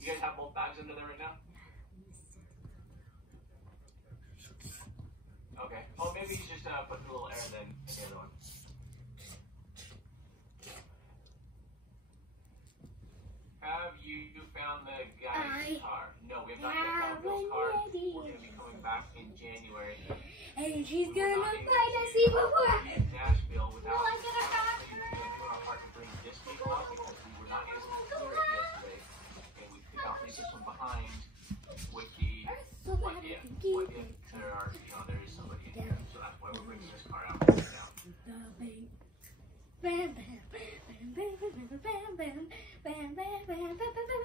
You guys have both bags under there right now? Okay. Oh, maybe he's just putting a little air then in the other one. Have you found the guy's car? No, we have not yet found Bill's car. We're going to be coming back in January. And she's going to find us even more. In Nashville without doing our part to bring this vehicle out because we were not able to clear it yesterday. And we could not leave this one behind with the, what if there are, there is somebody in here. So that's why we're bringing this car out right now. Bam, bam, bam, bam, bam, bam, bam, bam, bam, bam, bam, bam, bam.